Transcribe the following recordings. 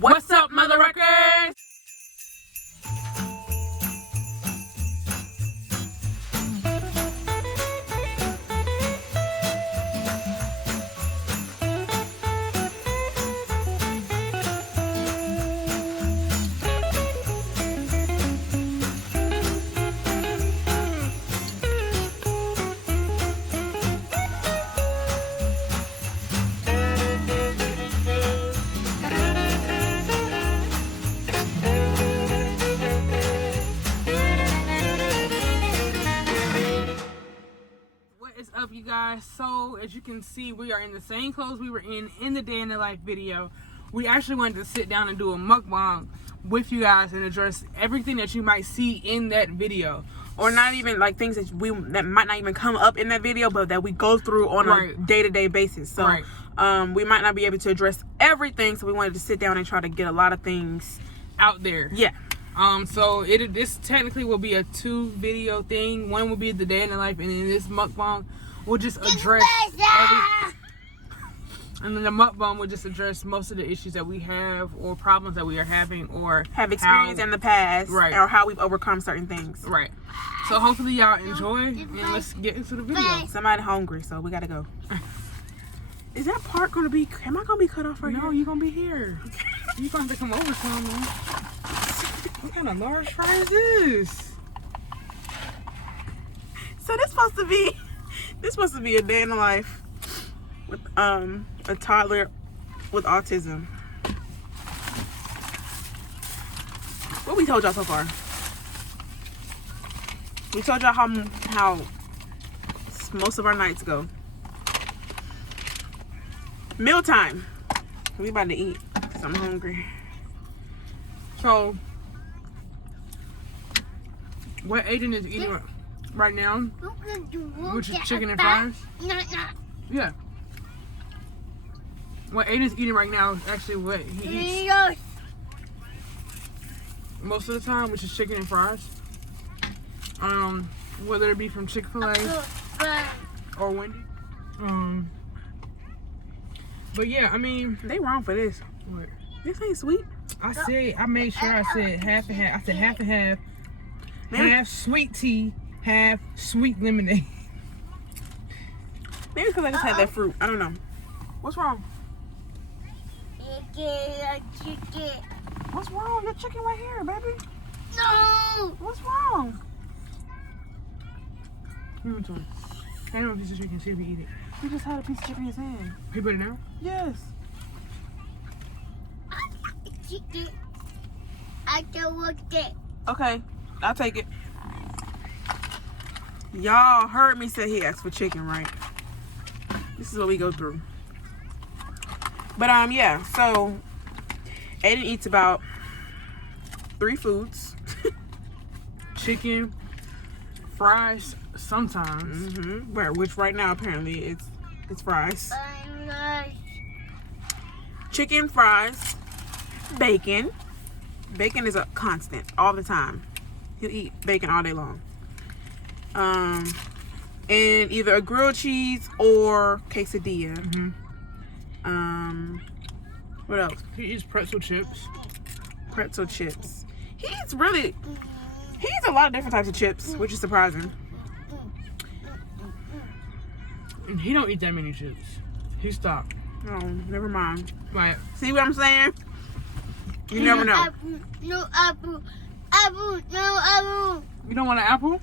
What's up, mother records? Up, you guys. So as you can see, we are in the same clothes we were in the day in the life video. We actually wanted to sit down and do a mukbang with you guys and address everything that you might see in that video, or not even like things that might not even come up in that video, but that we go through on a day-to-day basis. So we might not be able to address everything, so we wanted to sit down and try to get a lot of things out there. So this technically will be a 2-video thing. One will be the day in the life, and then this mukbang will just address and then the mukbang will just address most of the issues that we have or problems that we are having or have experienced in the past, or how we've overcome certain things. So hopefully y'all enjoy, and let's get into the video. Somebody hungry, so we gotta go. Is that part gonna be? Am I gonna be cut off right here? No, you're gonna be here. You're gonna have to come over some, man. What kind of large fry is this? So this supposed to be a day in the life with a toddler with autism. What we told y'all so far? We told y'all how most of our nights go. Mealtime. We about to eat because I'm hungry. So what Aiden is eating right now, which is chicken and fries. Yeah. What Aiden's eating right now is actually what he eats most of the time, which is chicken and fries. Whether it be from Chick-fil-A or Wendy's. But yeah, I mean, they wrong for this. What? This ain't sweet. I made sure I said half and half. I said half and half. Half sweet tea, half sweet lemonade. Maybe because I just had that fruit. I don't know. What's wrong? Chicken. What's wrong? Your chicken right here, baby. No. What's wrong? Give it to him. Hand him a piece of chicken, see if he eat it. He just had a piece of chicken in his hand. He put it down? Yes. Chicken. I don't want it. Okay, I'll take it. Y'all heard me say he asked for chicken, right? This is what we go through. But yeah, so Aiden eats about 3 foods. Chicken, fries, sometimes. Which right now apparently it's fries. Chicken, fries, bacon. Bacon is a constant all the time. He'll eat bacon all day long. And either a grilled cheese or quesadilla. What else? He eats pretzel chips. Pretzel chips. He eats a lot of different types of chips, which is surprising. And he don't eat that many chips. He stopped. Oh, never mind. Right. See what I'm saying? You never know. No apple. Apple. No apple. You don't want an apple?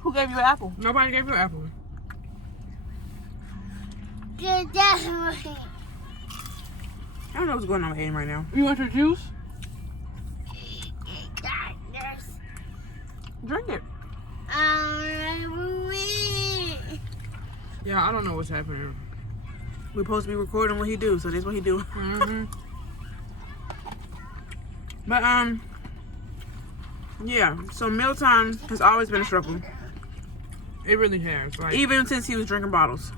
Who gave you an apple? Nobody gave you an apple. I don't know what's going on with Aiden right now. You want your juice? Drink it. Yeah, I don't know what's happening. We're supposed to be recording what he do, so that's what he do. But yeah. So mealtime has always been a struggle. It really has. Like, even since he was drinking bottles.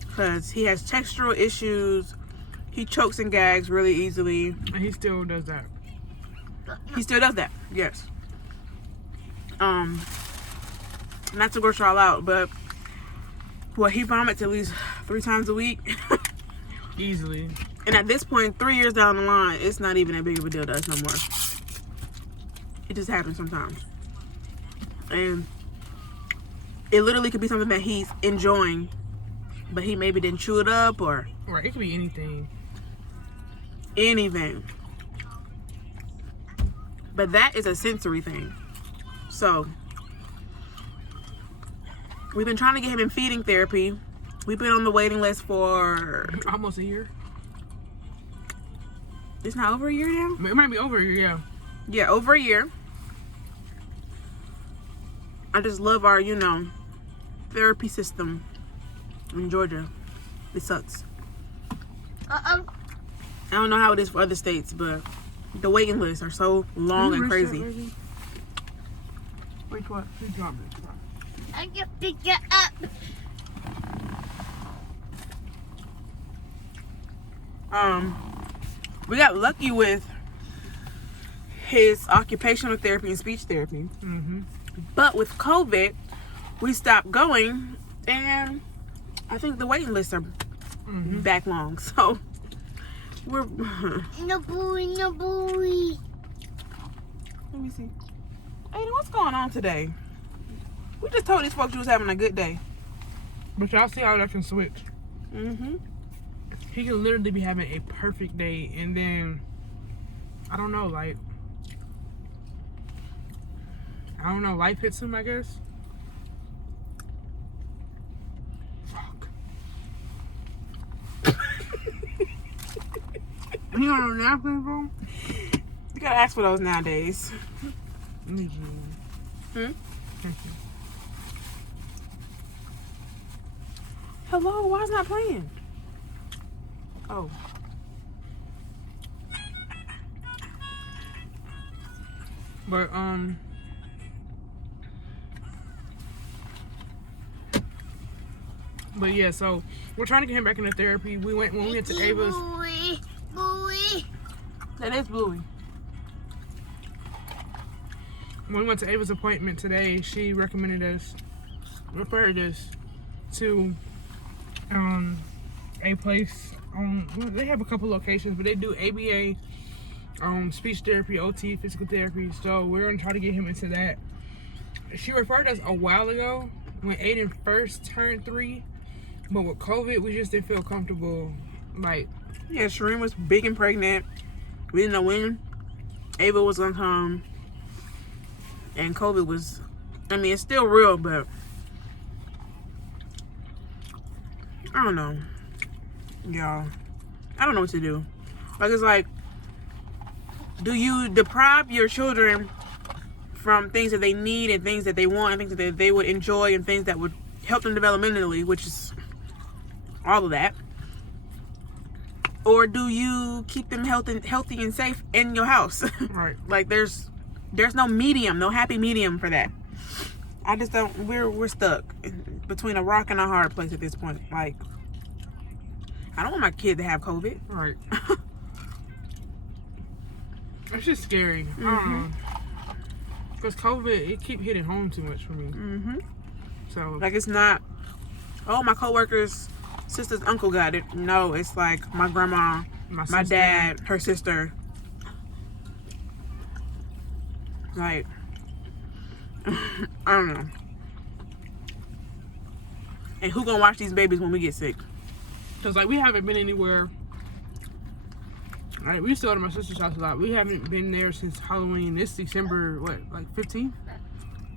Because he has textural issues. He chokes and gags really easily. And he still does that. He still does that. Yes. Not to gross y'all out, but he vomits at least 3 times a week. Easily. And at this point, 3 years down the line, it's not even that big of a deal to us no more. It just happens sometimes. And it literally could be something that he's enjoying, but he maybe didn't chew it up or... Right, it could be anything. Anything. But that is a sensory thing. So, we've been trying to get him in feeding therapy. We've been on the waiting list for... Almost a year. It's not over a year now? It might be over a year, yeah. Yeah, over a year. I just love our, therapy system in Georgia. It sucks. Uh-oh. I don't know how it is for other states, but the waiting lists are so long and crazy. Wait, what? You dropped it. I can pick it up. We got lucky with his occupational therapy and speech therapy. Mm-hmm. But with COVID, we stopped going, and I think the waiting lists are back long. So we're No boy, no boy. let me see. Hey, what's going on today? We just told these folks you was having a good day. But y'all see how that can switch. Mm-hmm. He can literally be having a perfect day, and then I don't know, life hits him, I guess. Fuck. He on a napkin, bro? You gotta ask for those nowadays. Need you. Hmm? Thank you. Hello, why is it not playing? Oh. But yeah, so we're trying to get him back into therapy. When we went to Ava's. Boy, boy. That is Bluey. When we went to Ava's appointment today, she referred us to a place. They have a couple locations, but they do ABA, speech therapy, OT, physical therapy. So we're gonna try to get him into that. She referred us a while ago when Aiden first turned 3, but with COVID, we just didn't feel comfortable. Yeah, Shireen was big and pregnant. We didn't know when Ava was gonna come, and COVID was. I mean, it's still real, but I don't know, y'all. I don't know what to do. It's like, do you deprive your children from things that they need and things that they want and things that they would enjoy and things that would help them developmentally, which is all of that? Or do you keep them healthy and safe in your house? Right. There's no medium, no happy medium for that. I just don't. We're stuck between a rock and a hard place at this point. I don't want my kid to have COVID. Right. It's just scary. Because COVID, it keep hitting home too much for me. Mm-hmm. So It's not, oh, my coworker's sister's uncle got it. No, it's like my grandma, my dad, her sister. I don't know. And who gonna watch these babies when we get sick? Because we haven't been anywhere. We used to go to my sister's house a lot. We haven't been there since Halloween. This December, 15th?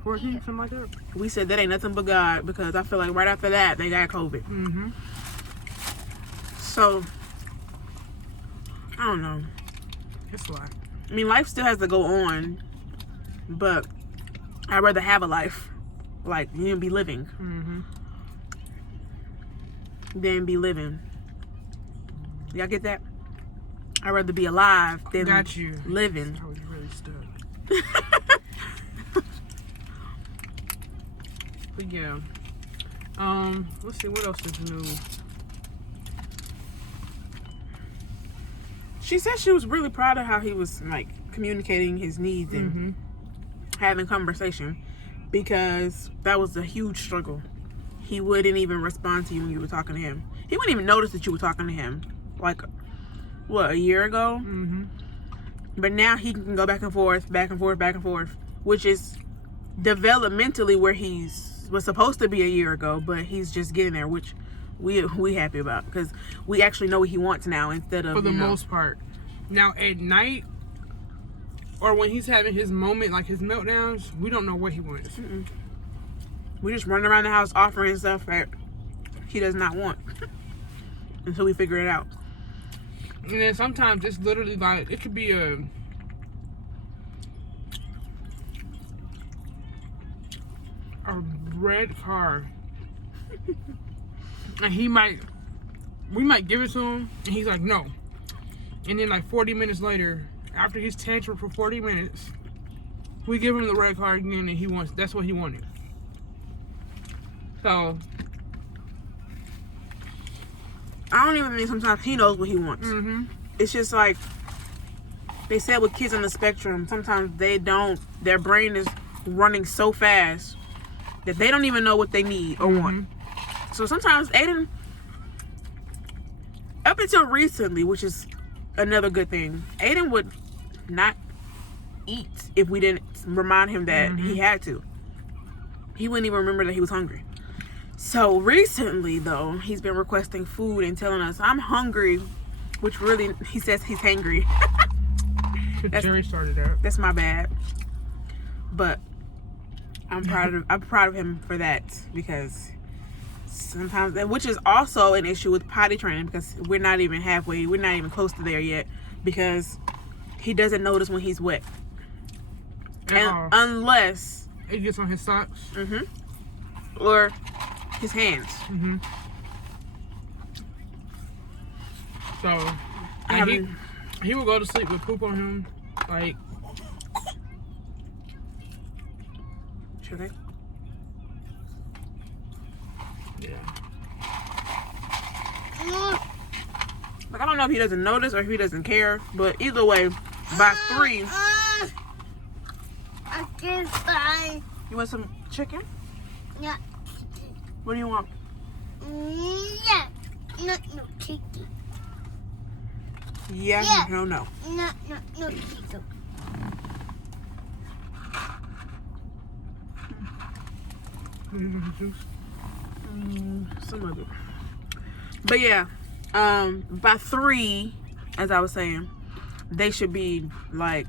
14th, something like that. We said that ain't nothing but God, because I feel like right after that, they got COVID. Mm-hmm. So, I don't know. It's a lot. I mean, life still has to go on, but I'd rather have a life, be living, than be living. Y'all get that? I'd rather be alive than living. I was really stuck. But yeah. Let's see, what else is new? She said she was really proud of how he was communicating his needs and having conversation, because that was a huge struggle. He wouldn't even respond to you when you were talking to him. He wouldn't even notice that you were talking to him. what, a year ago? Mm-hmm. But now he can go back and forth, which is developmentally where was supposed to be a year ago, but he's just getting there, which we happy about because we actually know what he wants now instead of for the most part. Now at night or when he's having his moment, like his meltdowns, we don't know what he wants. We just run around the house offering stuff that he does not want until we figure it out. And then sometimes it's literally like, it could be a red car. And we might give it to him, and he's like, no. And then like 40 minutes later, after he's tantrum for 40 minutes, we give him the red car again, and that's what he wanted. So I don't even think sometimes he knows what he wants. mm-hmm. It's just like they said with kids on the spectrum, sometimes their brain is running so fast that they don't even know what they need or want. So sometimes Aiden, up until recently, which is another good thing, Aiden would not eat if we didn't remind him that he had to. He wouldn't even remember that he was hungry. So recently, though, he's been requesting food and telling us, I'm hungry, which really, he says he's hangry. Jerry started out. That's my bad. But I'm proud of him for that, because sometimes, which is also an issue with potty training, because we're not even close to there yet, because he doesn't notice when he's wet. And unless it gets on his socks. Or his hands. So he will go to sleep with poop on him, like. Should I? Yeah. Like, I don't know if he doesn't notice or if he doesn't care, but either way, by 3. I can't find. You want some chicken? Yeah. What do you want? Yeah. No chicken. Yeah. No. No chicken. Some of it. But yeah, by 3, as I was saying, they should be like,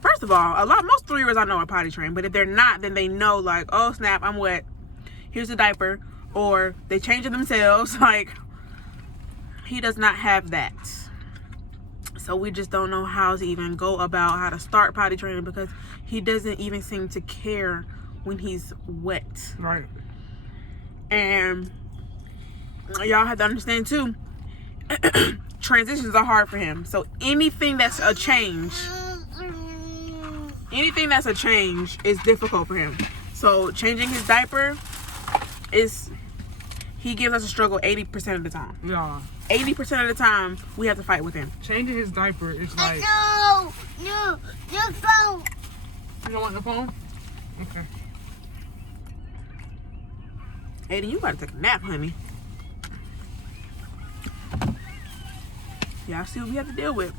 first of all, most 3-year-olds I know are potty trained, but if they're not, then they know, like, oh snap, I'm wet, here's the diaper, or they change it themselves. Like, he does not have that. So we just don't know how to even go about how to start potty training, because he doesn't even seem to care when he's wet. Right. And y'all have to understand too, transitions are hard for him. So anything that's a change is difficult for him. So changing his diaper he gives us a struggle 80% of the time. Yeah. 80% of the time we have to fight with him. Changing his diaper is like. No phone. You don't want the phone? Okay. Aiden, you gotta take a nap, honey. Y'all see what we have to deal with.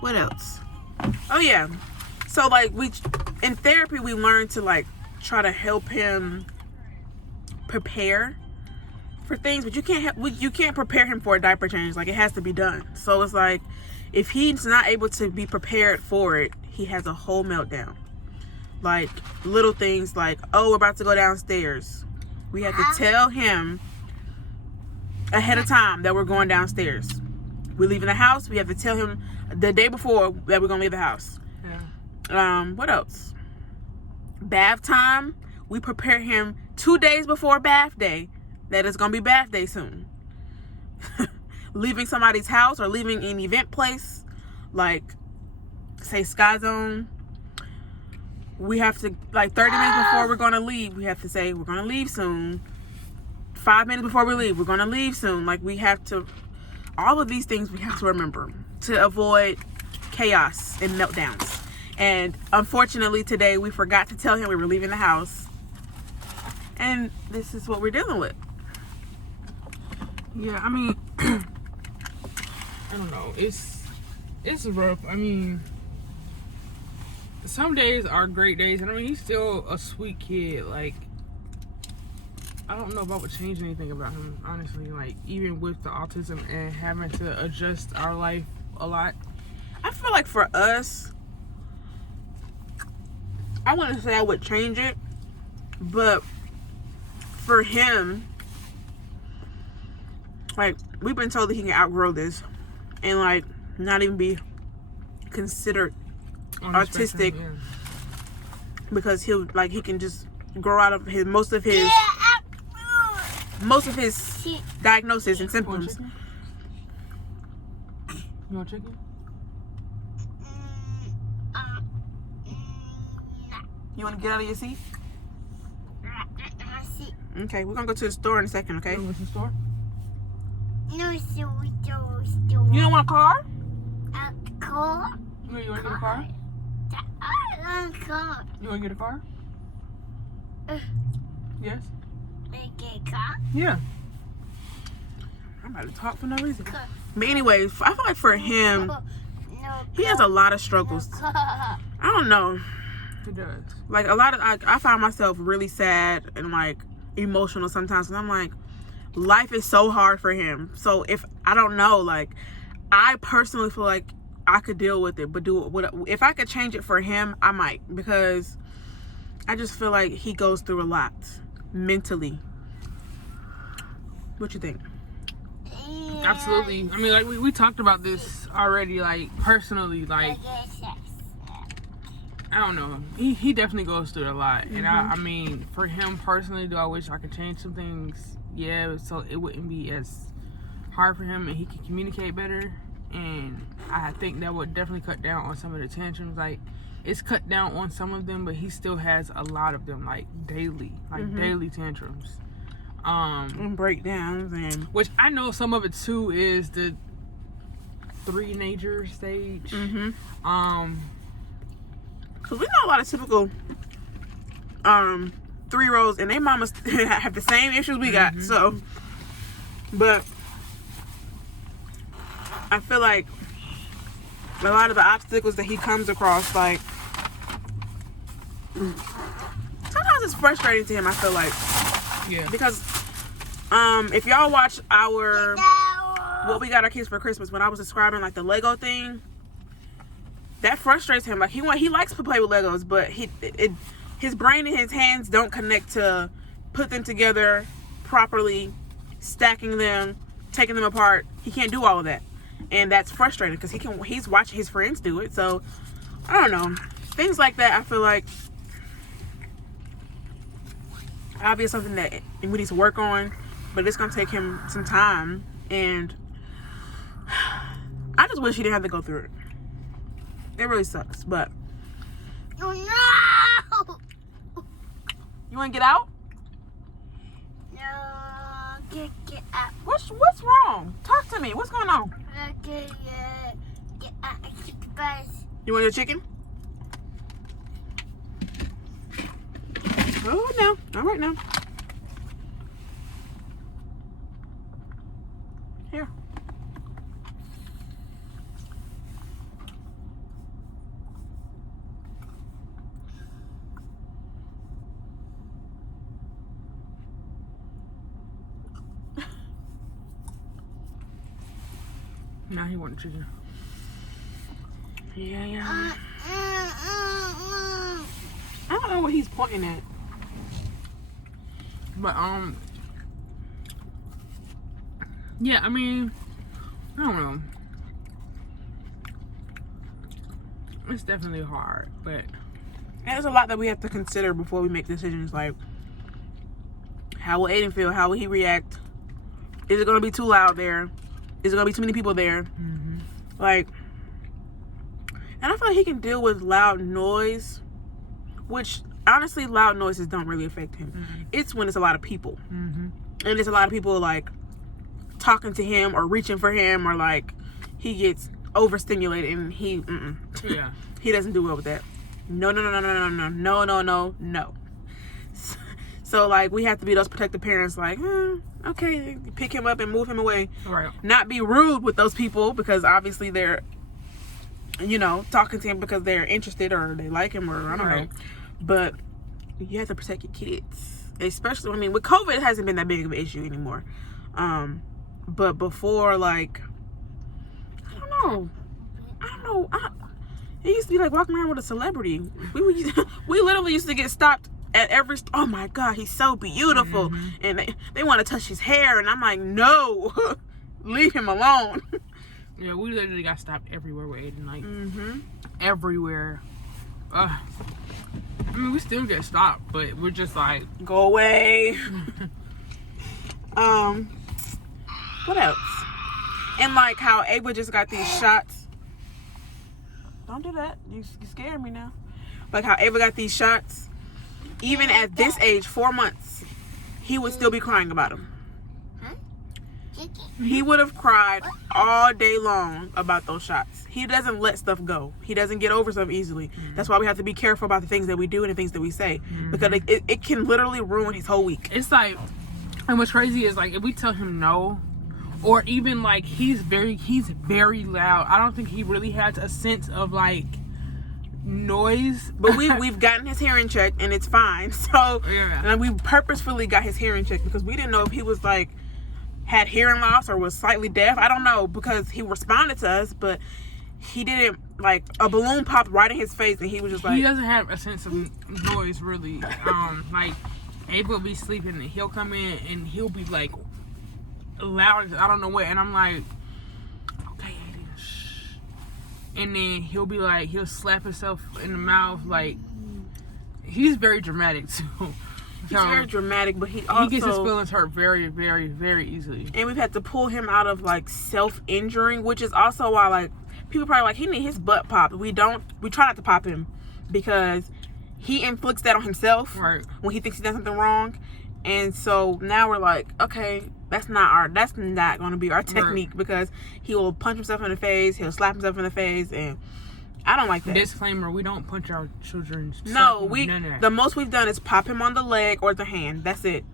What else? Oh yeah. So like in therapy we learned to like try to help him prepare for things, but you can't prepare him for a diaper change. Like, it has to be done. So it's like, if he's not able to be prepared for it, he has a whole meltdown. Like, little things like, oh, we're about to go downstairs. We have to tell him ahead of time that we're going downstairs. We're leaving the house. We have to tell him the day before that we're going to leave the house. Yeah. What else? Bath time. We prepare him 2 days before bath day that it's going to be bath day soon. Leaving somebody's house or leaving an event place, like, say, Sky Zone. We have to, like, 30 minutes before we're going to leave, we have to say, we're going to leave soon. 5 minutes before we leave, we're going to leave soon. Like, we have to, all of these things we have to remember to avoid chaos and meltdowns. And unfortunately today we forgot to tell him we were leaving the house. And this is what we're dealing with. Yeah, I mean, I don't know. It's rough. I mean, some days are great days, and I mean, he's still a sweet kid. Like, I don't know if I would change anything about him, honestly. Like, even with the autism and having to adjust our life a lot. I feel like for us, I wouldn't say I would change it, but for him, like, we've been told that he can outgrow this and, like, not even be considered autistic, because he can just grow out of most of his diagnosis and symptoms. You want chicken? You want to get out of your seat? Okay, we're gonna go to the store in a second. Okay. You want to go to the store? No, store. You don't want a car? Car? You want to get a car? I want a car. You want to get a car? Yes. Get a car? Yeah. I'm about to talk for no reason. Car. But anyways, I feel like for him, No he has a lot of struggles. car. I don't know. He does. Like, a lot of, I find myself really sad and, like, emotional sometimes. And I'm like, life is so hard for him. So if, I don't know, like, I personally feel like I could deal with it. But if I could change it for him, I might. Because I just feel like he goes through a lot mentally. What you think? Absolutely. I mean, like, we talked about this already, like, personally, like, I don't know. He definitely goes through a lot. And I mean, for him personally, do I wish I could change some things? Yeah, so it wouldn't be as hard for him and he could communicate better. And I think that would definitely cut down on some of the tantrums. Like, it's cut down on some of them, but he still has a lot of them, like, daily. Like, daily tantrums. And breakdowns and... Which I know some of it, too, is the three-nager stage. Cause we know a lot of typical 3-year-olds and their mamas have the same issues we got. So, but I feel like a lot of the obstacles that he comes across, like, sometimes it's frustrating to him, I feel like. Yeah. Because if y'all watch our what we got our kids for Christmas, when I was describing, like, the Lego thing, that frustrates him. Like, he likes to play with Legos, but his brain and his hands don't connect to put them together properly, stacking them, taking them apart. He can't do all of that, and that's frustrating because he's watching his friends do it. So I don't know, things like that. I feel like obviously something that we need to work on, but it's gonna take him some time, and I just wish he didn't have to go through it. It really sucks, but... Oh, no! You want to get out? No, get out. What's wrong? Talk to me. What's going on? Get out. Get the bus. You want your chicken? Oh, no. All right, now. Here. Now he wanted chicken. Yeah. I don't know what he's pointing at. But, yeah, I mean, I don't know. It's definitely hard, but... There's a lot that we have to consider before we make decisions, like, how will Aiden feel? How will he react? Is it going to be too loud there? Is it going to be too many people there? Like, and I feel like he can deal with loud noise, which, honestly, loud noises don't really affect him. It's when it's a lot of people. And there's a lot of people, like, talking to him or reaching for him, or, like, he gets overstimulated and he doesn't do well with that. No. So So like we have to be those protective parents, like, okay, pick him up and move him away. Right. Not be rude with those people because obviously they're, you know, talking to him because they're interested or they like him or I don't know. But you have to protect your kids, especially. I mean, with COVID, it hasn't been that big of an issue anymore. But before, like, I don't know. It used to be like walking around with a celebrity. We literally used to get stopped at every. Oh my God, he's so beautiful, and they want to touch his hair, and I'm like, no, leave him alone. Yeah, we literally got stopped everywhere with Aiden, like everywhere. I mean, we still get stopped, but we're just like, go away. What else? And like how Ava just got these shots. Don't do that. You scared me now. Like how Ava got these shots. Even at this age, 4 months, he would still be crying about them. He would have cried all day long about those shots. He doesn't let stuff go. He doesn't get over stuff easily. That's why we have to be careful about the things that we do and the things that we say. Because it can literally ruin his whole week. It's like, and what's crazy is like if we tell him no, or even like he's very loud. I don't think he really has a sense of like noise. But we've gotten his hearing checked and it's fine. So and we purposefully got his hearing checked because we didn't know if he was like had hearing loss or was slightly deaf. I don't know, because he responded to us, but he didn't, like, a balloon popped right in his face and he was just like, he doesn't have a sense of noise really. Like Abe will be sleeping and he'll come in and he'll be like loud as I don't know what, and I'm like, okay, Aiden, shh. And then he'll be like, he'll slap himself in the mouth. Like, he's very dramatic too. He's very dramatic, but he gets his feelings hurt very, very, very easily. And we've had to pull him out of like self-injuring, which is also why like people probably like he need his butt popped. We try not to pop him because he inflicts that on himself when he thinks he's done something wrong. And so now we're like, okay, that's not going to be our technique because he will punch himself in the face, he'll slap himself in the face, and I don't like that. Disclaimer, we don't punch our children. No, the most we've done is pop him on the leg or the hand. That's it.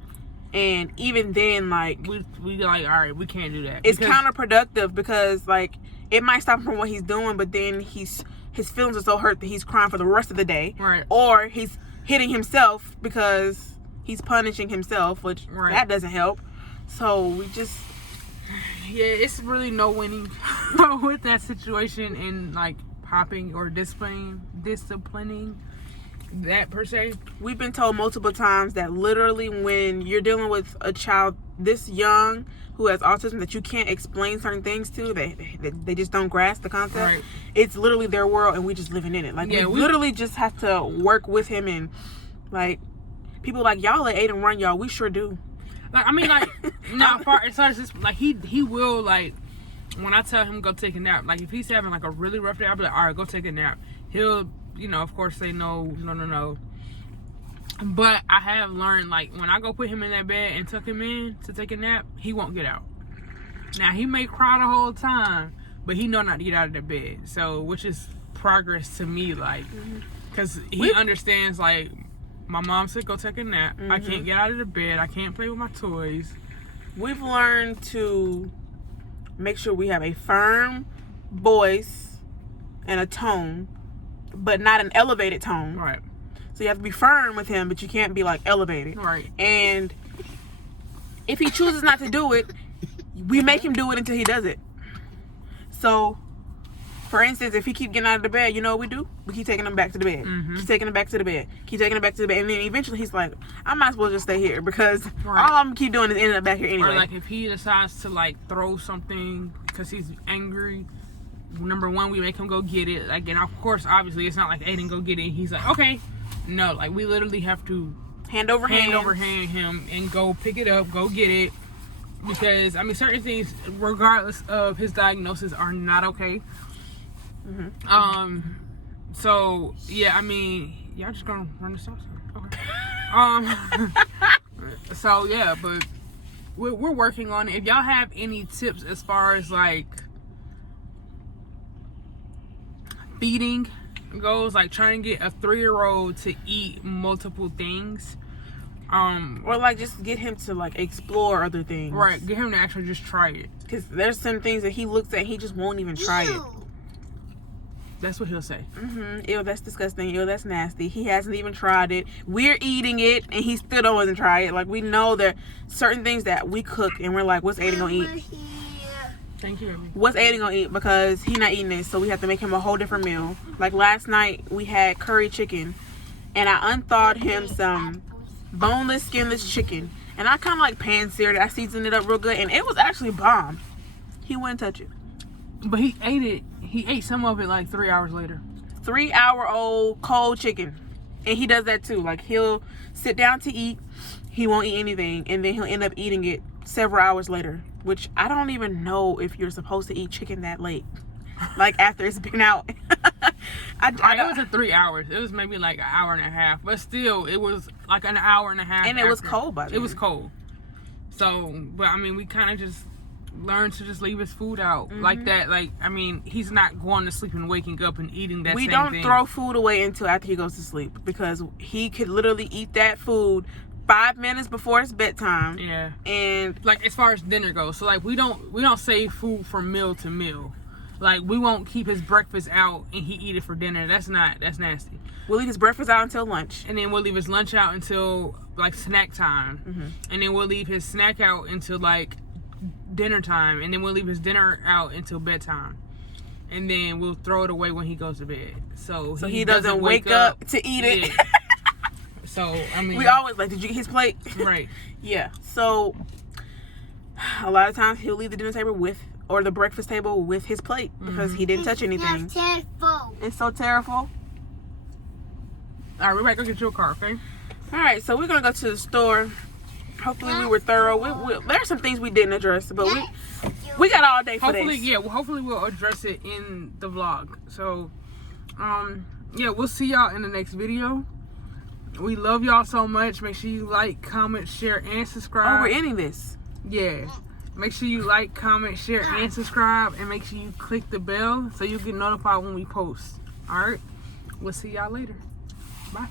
And even then, like, we like, all right, we can't do that. It's counterproductive because like it might stop him from what he's doing, but then his feelings are so hurt that he's crying for the rest of the day. Right. Or he's hitting himself because he's punishing himself, which that doesn't help. So we just it's really no winning with that situation and like popping or disciplining that per se. We've been told multiple times that literally when you're dealing with a child this young who has autism that you can't explain certain things to, they just don't grasp the concept. Right. It's literally their world and we just living in it. Like we literally just have to work with him, and like people like, y'all let Aiden run, y'all. We sure do. Like, I mean, like, as far as this, like, he will, like, when I tell him go take a nap, like, if he's having, like, a really rough day, I'll be like, all right, go take a nap. He'll, you know, of course, say no. But I have learned, like, when I go put him in that bed and tuck him in to take a nap, he won't get out. Now, he may cry the whole time, but he know not to get out of the bed. So, which is progress to me, like, because he understands, like, my mom said go take a nap. I can't get out of the bed. I can't play with my toys. We've learned to make sure we have a firm voice and a tone, but not an elevated tone. Right. So you have to be firm with him, but you can't be like elevated. Right. And if he chooses not to do it, we make him do it until he does it. So, for instance, if he keep getting out of the bed, you know what we do? We keep taking him back to the bed. Keep taking him back to the bed. Keep taking him back to the bed. And then eventually he's like, I might as well just stay here because all I'm going to keep doing is ending up back here anyway. Or like if he decides to like throw something because he's angry, number one, we make him go get it. Like, and of course, obviously, it's not like Aiden go get it. He's like, okay. No, like we literally have to hand over hand him and go pick it up, go get it. Because, I mean, certain things, regardless of his diagnosis, are not okay. So yeah, I mean, y'all just gonna run the stop sign. Okay. So yeah, but we're working on it. If y'all have any tips as far as like feeding goes, like trying to get a 3-year-old to eat multiple things, Or like just get him to like explore other things. Right, get him to actually just try it. Because there's some things that he looks at, he just won't even try it. That's what he'll say. Ew, that's disgusting. Ew, that's nasty. He hasn't even tried it. We're eating it, and he still don't want to try it. Like, we know there certain things that we cook, and we're like, what's Aiden gonna eat? Thank you, baby. What's Aiden gonna eat? Because he not eating this, so we have to make him a whole different meal. Like, last night, we had curry chicken, and I unthawed him some boneless, skinless chicken. And I kind of like pan-seared it. I seasoned it up real good, and it was actually bomb. He wouldn't touch it. But he ate it. He ate some of it like 3 hours later. 3-hour-old cold chicken. And he does that too. Like, he'll sit down to eat. He won't eat anything. And then he'll end up eating it several hours later. Which I don't even know if you're supposed to eat chicken that late. Like, after it's been out. It wasn't 3 hours. It was maybe like an hour and a half. But still, it was like an hour and a half. And it was cold by then. It was cold. So, but I mean, we kind of just learned to just leave his food out like that. Like, I mean, he's not going to sleep and waking up and eating that same thing. We don't throw food away until after he goes to sleep, because he could literally eat that food 5 minutes before it's bedtime. Yeah. And like, as far as dinner goes, so like we don't save food from meal to meal. Like, we won't keep his breakfast out and he eat it for dinner. That's nasty. we'll leave his breakfast out until lunch. And then we'll leave his lunch out until like snack time. And then we'll leave his snack out until like dinner time. And then we'll leave his dinner out until bedtime. And then we'll throw it away when he goes to bed. So he doesn't wake up to eat it. Yeah. So, I mean, we always like, did you get his plate? Right. Yeah. So a lot of times he'll leave the dinner table or the breakfast table with his plate because he didn't touch anything. That's terrible. It's so terrible. All right, we're back. Go get your car, okay? All right, so we're gonna go to the store. Hopefully we were thorough. There's some things we didn't address, but we got all day for this. Hopefully we'll address it in the vlog. So, yeah, we'll see y'all in the next video. We love y'all so much. Make sure you like, comment, share, and subscribe. Oh, we're ending this. Yeah. Make sure you like, comment, share, and subscribe. And make sure you click the bell so you get notified when we post. Alright? We'll see y'all later. Bye.